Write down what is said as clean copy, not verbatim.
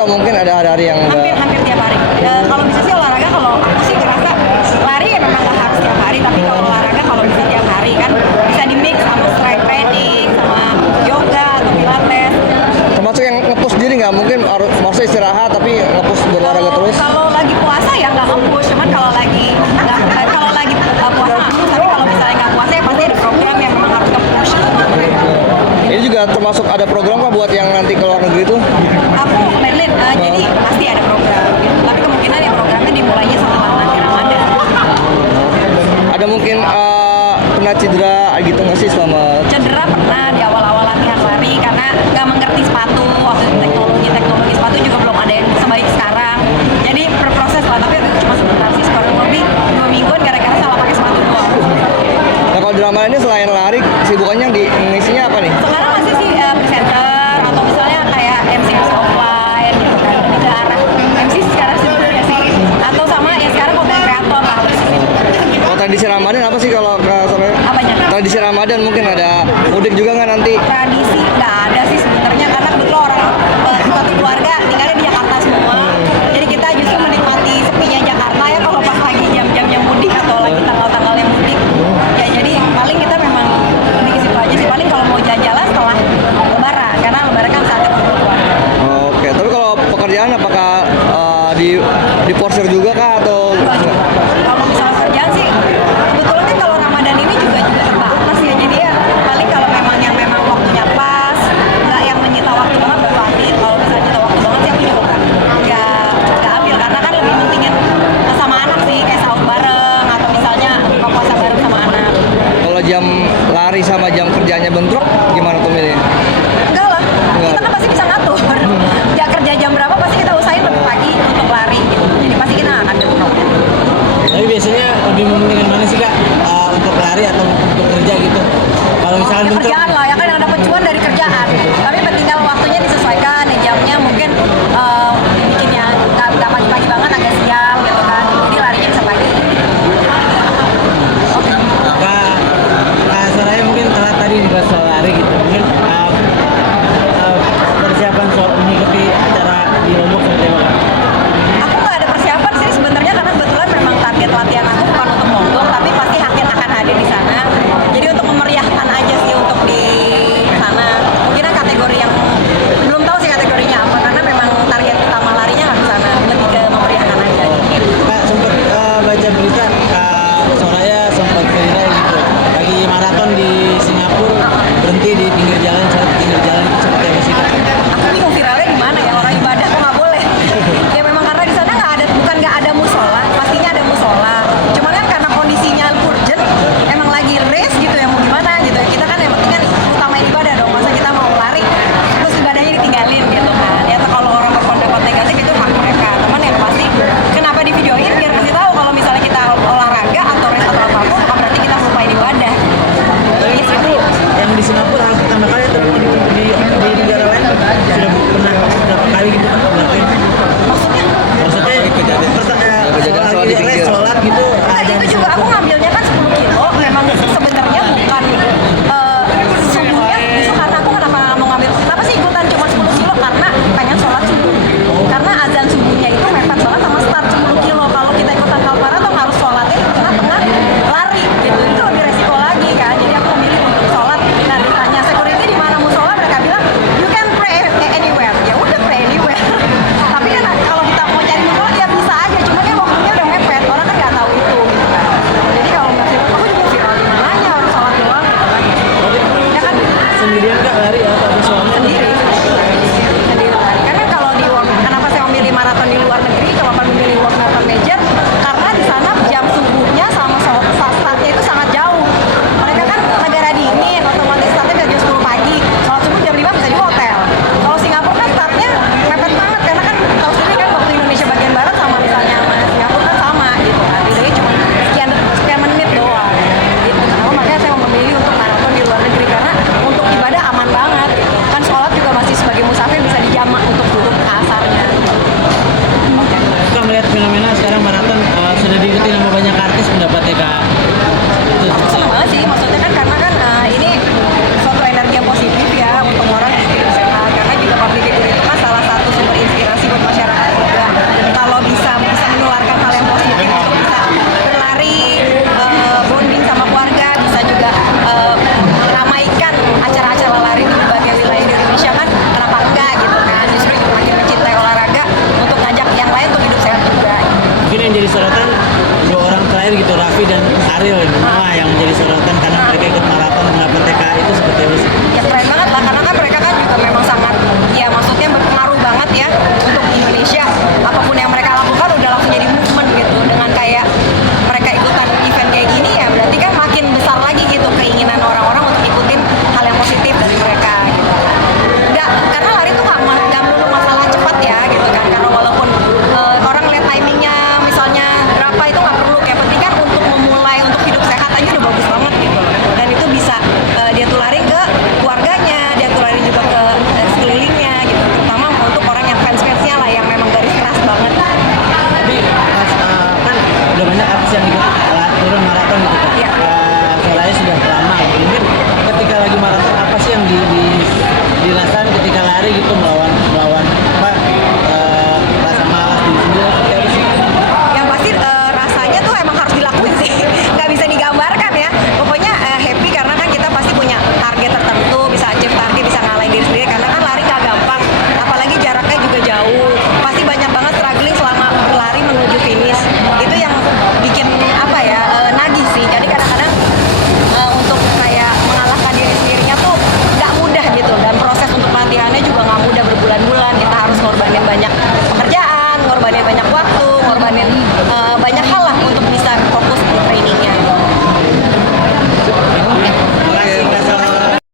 atau mungkin ada hari-hari yang hampir tiap hari. Kalau bisa sih olahraga, kalau aku sih ngerasa lari ya memang nggak harus tiap hari, tapi kalau olahraga kalau bisa tiap hari kan bisa di mix sama strength training sama yoga atau pilates. termasuk yang nge-push diri nggak? Mungkin harus maksudnya istirahat tapi nge-push berolahraga terus. Kalau lagi puasa ya nggak nge-push, cuman kalau lagi puasa nggak push, tapi kalau misalnya nggak puasa ya pasti ada program yang memang harus nge-push. Ini juga termasuk ada program kah buat yang nanti ke luar negeri tuh? Aku Medlin, jadi pasti ada program. Tapi kemungkinan ya programnya dimulainya setelah nanti Ramadan. Ada mungkin pernah cedera gitu nggak sih selama? Cedera pernah di awal-awal latihan lari karena nggak mengerti sepatu, waktu itu teknologi sepatu juga belum ada yang sebaik sekarang. Jadi berproses lah, tapi itu cuma sebentar sih, kurang lebih 2 mingguan gara-gara salah pakai sepatu doang. Nah kalau di Ramadan ini selain lari, kesibukannya di ngisinya apa nih? Sekarang masih sih presenter atau misalnya kayak MC offline gitu kan, lebih ke arah MC sekarang sebenarnya sih, atau sama ya sekarang konten kreator lah. Kalau tradisi Ramadan apa sih kalau Apanya? tradisi Ramadan mungkin ada mudik juga nggak nanti? Tradisi nggak ada sih sebenarnya karena kebetulan orang satu keluarga tinggalnya di Jakarta semua, jadi kita justru menikmati sepinya Jakarta ya kalau pas lagi jam-jamnya mudik atau lagi tanggal-tanggal yang mudik ya, jadi paling kita memang lebih ke situ aja sih, paling kalau mau jalan-jalan setelah Lebaran karena Lebaran kan saatnya kumpul keluarga. Oke, tapi kalau pekerjaan apakah di porsir juga kah atau? Kalau misalnya kerjaan sih kebetulan kan kalau Ramadan ini juga terbatas ya, jadi ya paling kalau memang waktunya pas, nggak yang menyita waktu banget baru ambil. Kalau misalnya nyita waktu banget sih aku juga nggak ambil karena kan lebih pentingin sama anak sih, kayak sahur bareng atau misalnya buka puasa bareng sama anak. Kalau jam lari sama jam kerjanya bentrok, gimana tuh milih? Enggak lah, kita kan pasti bisa ngatur. Ya kerja jam berapa pasti kita usahain lebih pagi untuk lari gitu. Jadi pasti kita nggak akan bentrok. Tapi biasanya lebih memungkinkan mana sih kak, untuk lari atau untuk kerja gitu? Kalau misalkan Ya bentuk kerjaan lah ya kan yang dapat cuan dari kerjaan. Tapi tinggal waktunya disesuaikan, nih jamnya mungkin bikinnya nggak pagi-pagi banget, agak siang gitu kan. Jadi larinya bisa pagi. Oke. kak Soraya mungkin telat tadi dibahas soal lari gitu. Mungkin persiapan soal mengikuti acara di Lombok seperti apa kak? Aku nggak ada persiapan sih sebenarnya karena kebetulan memang target latihan aku bukan untuk Lombok, tapi pasti akan hadir di sana. Jadi untuk memeriahkan aja sih untuk di sana. Mungkin kategori yang belum tahu sih kategorinya apa karena memang target utama larinya nggak ke sana, lebih ke memeriahkan aja. Kak sempat baca berita kak Soraya sempat cerita gitu lagi maraton di Singapura berhenti di pinggir jalan, saat pinggir jalan itu seperti apa sih kak? Aku bingung viralnya di mana ya, orang ibadah kok nggak boleh. Ya memang karena di sana bukan nggak ada musola, pastinya ada musola. Cuman kan karena kondisinya urgent, emang lagi race gitu ya, mau gimana gitu. Kita kan yang penting kan utamain ibadah dong, masa kita mau lari terus ibadahnya ditinggalin gitu kan. Ya kalau orang berpendapat negatif itu hak mereka. Teman yang pasti kenapa di videoin biar kasih tahu kalau misalnya kita olahraga atau race atau apapun bukan berarti kita lupain ibadah. Tapi Yes, itu yang di Singapura pertama kali atau di negara lain sudah pernah berapa kali gitu kan ngelakuin? maksudnya Maksudnya soal di pinggir. sholat gitu. nah, itu juga aku ngambilnya kan 10 kilo memang sebenarnya bukan subuhnya, justru karena aku kenapa mau ngambil, kenapa sih ikutan cuma 10 kilo karena pengen sholat subuh karena azan subuhnya itu mepet banget sama start 10 kilo. Kalau kita ikutan maraton harus sholatnya di tengah-tengah lari gitu, itu lebih resiko lagi kan. Jadi aku memilih untuk sholat. Nah ditanya security di mana musola, mereka bilang you can pray anywhere. Ya udah pray anywhere. Tapi kan kalau kita mau cari musola ya bisa aja, cuman ya waktunya udah mepet, orang kan nggak tahu itu gitu kan. Jadi kalau nggak sih aku juga viral di mananya harus sholat doang gitu kan. Ya kan Sendirian kak lari